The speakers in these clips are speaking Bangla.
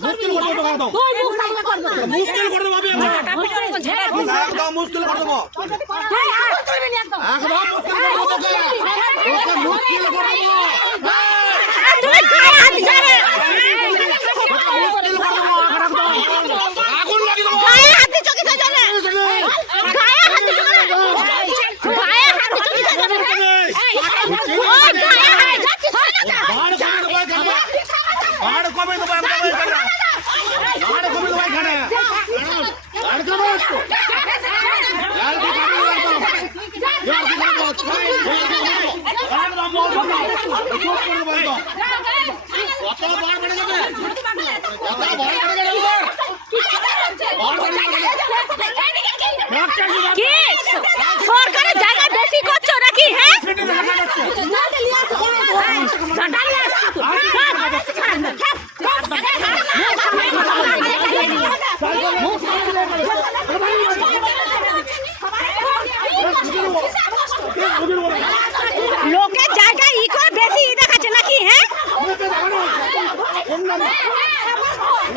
মুশকিল করে দাও মুশকিল করে দাও মুশকিল করে দাও মুশকিল করে দাও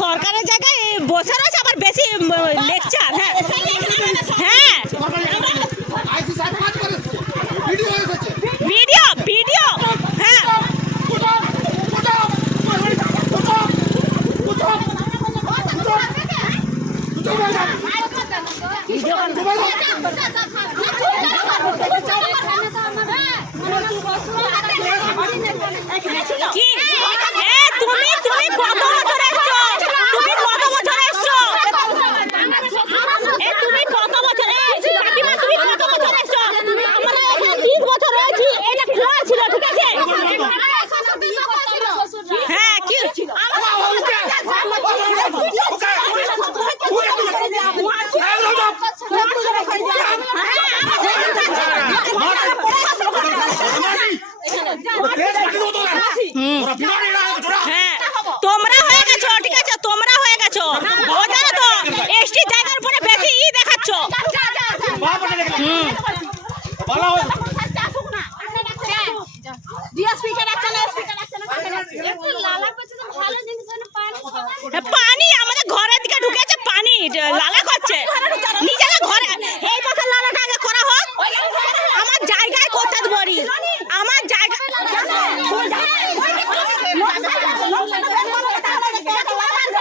সরকারের জায়গায় বসে রয়েছে আবার বেশি লেকচার হ্যাঁ। not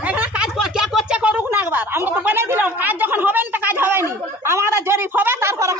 এখানে কাজ কে করছে করুক না একবার আমরা দিলাম কাজ যখন হবে না কাজ হবে না আমাদের হবে তারপরে